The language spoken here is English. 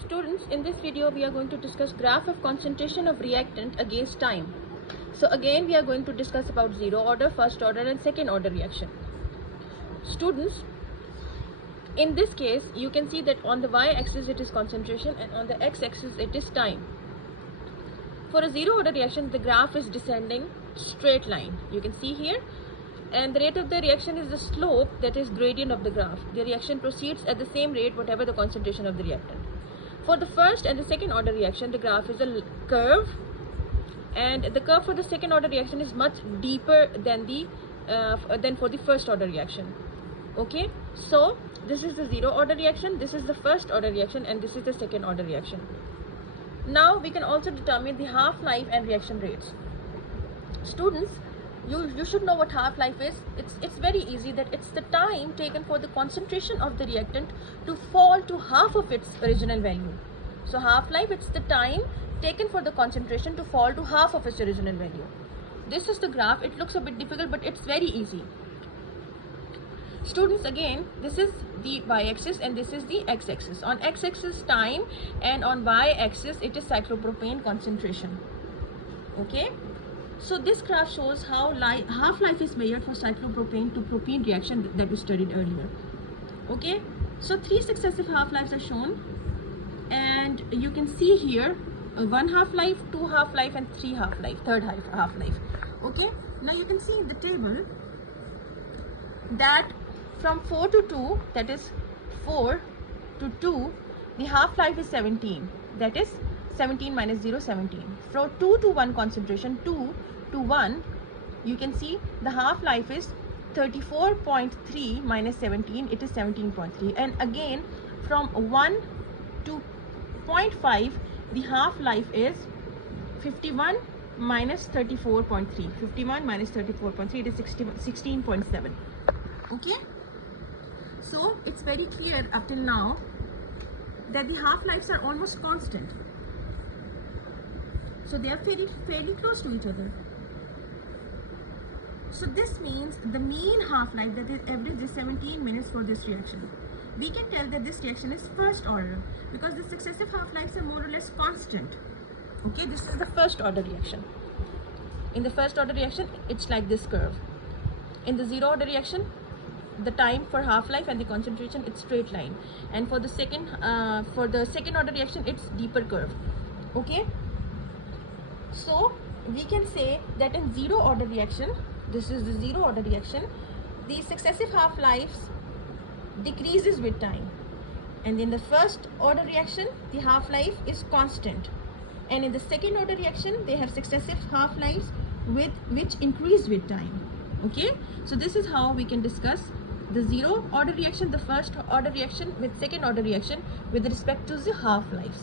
Students, in this video we are going to discuss graph of concentration of reactant against time. So again we are going to discuss about zero order, first order and second order reaction. Students, in this case you can see that on the y-axis it is concentration and on the x-axis it is time. For a zero order reaction the graph is descending straight line. You can see here, and the rate of the reaction is the slope, that is gradient of the graph. The reaction proceeds at the same rate whatever the concentration of the reactant. For the first and the second order reaction the graph is a curve, and the curve for the second order reaction is much deeper than for the first order reaction. Okay, so this is the zero order reaction, this is the first order reaction, and this is the second order reaction. Now we can also determine the half-life and reaction rates. Students, you should know what half-life is. It's very easy, that it's the time taken for the concentration of the reactant to fall to half of its original value. So half-life, it's the time taken for the concentration to fall to half of its original value. This is the graph. It looks a bit difficult, but it's very easy. Students, again, this is the y-axis and this is the x-axis. On x-axis time and on y-axis it is cyclopropane concentration. Okay, so this graph shows how half-life is measured for cyclopropane to propene reaction that we studied earlier. Okay, so 3 successive half-lives are shown, and you can see here 1 half-life, 2 half-life and 3 half-life, third half-life. Okay, now you can see in the table that from 4 to 2, that is 4 to 2, the half-life is 17, that is 17 minus 0, 17. From 2 to 1 concentration, 2 to 1, you can see the half-life is 34.3 minus 17, it is 17.3. And again from 1 to 0.5, the half-life is 51 minus 34.3. 51 minus 34.3, it is 16.7. Okay, so it's very clear up till now that the half-lives are almost constant. So they are fairly close to each other. So this means the mean half-life, that is average, is 17 minutes for this reaction. We can tell that this reaction is first order because the successive half-lives are more or less constant. Okay, this is the first order reaction. In the first order reaction it's like this curve. In the zero order reaction the time for half-life and the concentration, it's straight line, and for the second order reaction it's deeper curve. Okay, so we can say that in zero order reaction, this is the zero order reaction, the successive half-lives decreases with time, and in the first order reaction the half-life is constant, and in the second order reaction they have successive half-lives which increase with time. Okay, so this is how we can discuss the zero order reaction, the first order reaction with second order reaction with respect to the half-lives.